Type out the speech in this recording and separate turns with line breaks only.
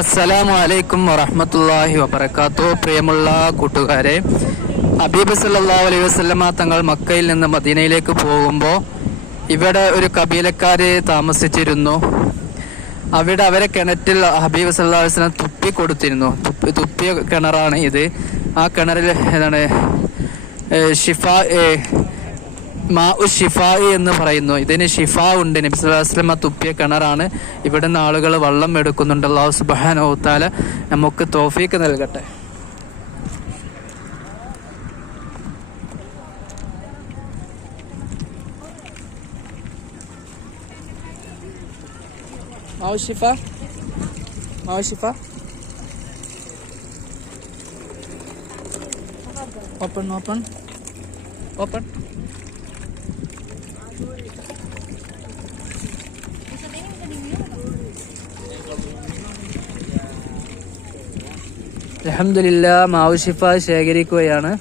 അസ്സലാമു അലൈക്കും വറഹമത്തല്ലാഹി വബർക്കാത്തു പ്രിയമുള്ള കൂട്ടുകാരെ അബീബ് സല്ലാ അലൈഹി വസ്ലമ തങ്ങൾ മക്കയിൽ നിന്ന് മദീനയിലേക്ക് പോകുമ്പോൾ ഇവിടെ ഒരു കബീലക്കാര് താമസിച്ചിരുന്നു. അവിടെ അവരെ കിണറ്റിൽ ഹബീബ് സല്ലാ വസ്ലം തുപ്പി കൊടുത്തിരുന്നു. തുപ്പി തുപ്പിയ കിണറാണ് ഇത്. ആ കിണറിൽ എന്താണ് ഷിഫ മാ ഉ എന്ന് പറയുന്നു. ഇതിന് ഷിഫ ഉണ്ട്. നബി സല്ലല്ലാഹു അലൈഹി വസല്ലമ തുപ്പിയ കിണറാണ്. ഇവിടുന്ന് ആളുകൾ വെള്ളം എടുക്കുന്നുണ്ട്. അള്ളാഹു സുബ്ഹാനഹു ഓത്താല നമുക്ക് തോഫീക്ക് നൽകട്ടെ. Open open. ഓപ്പൺ. അലഹമില്ല മാവുഷിഫ ശേഖരിക്കുകയാണ്.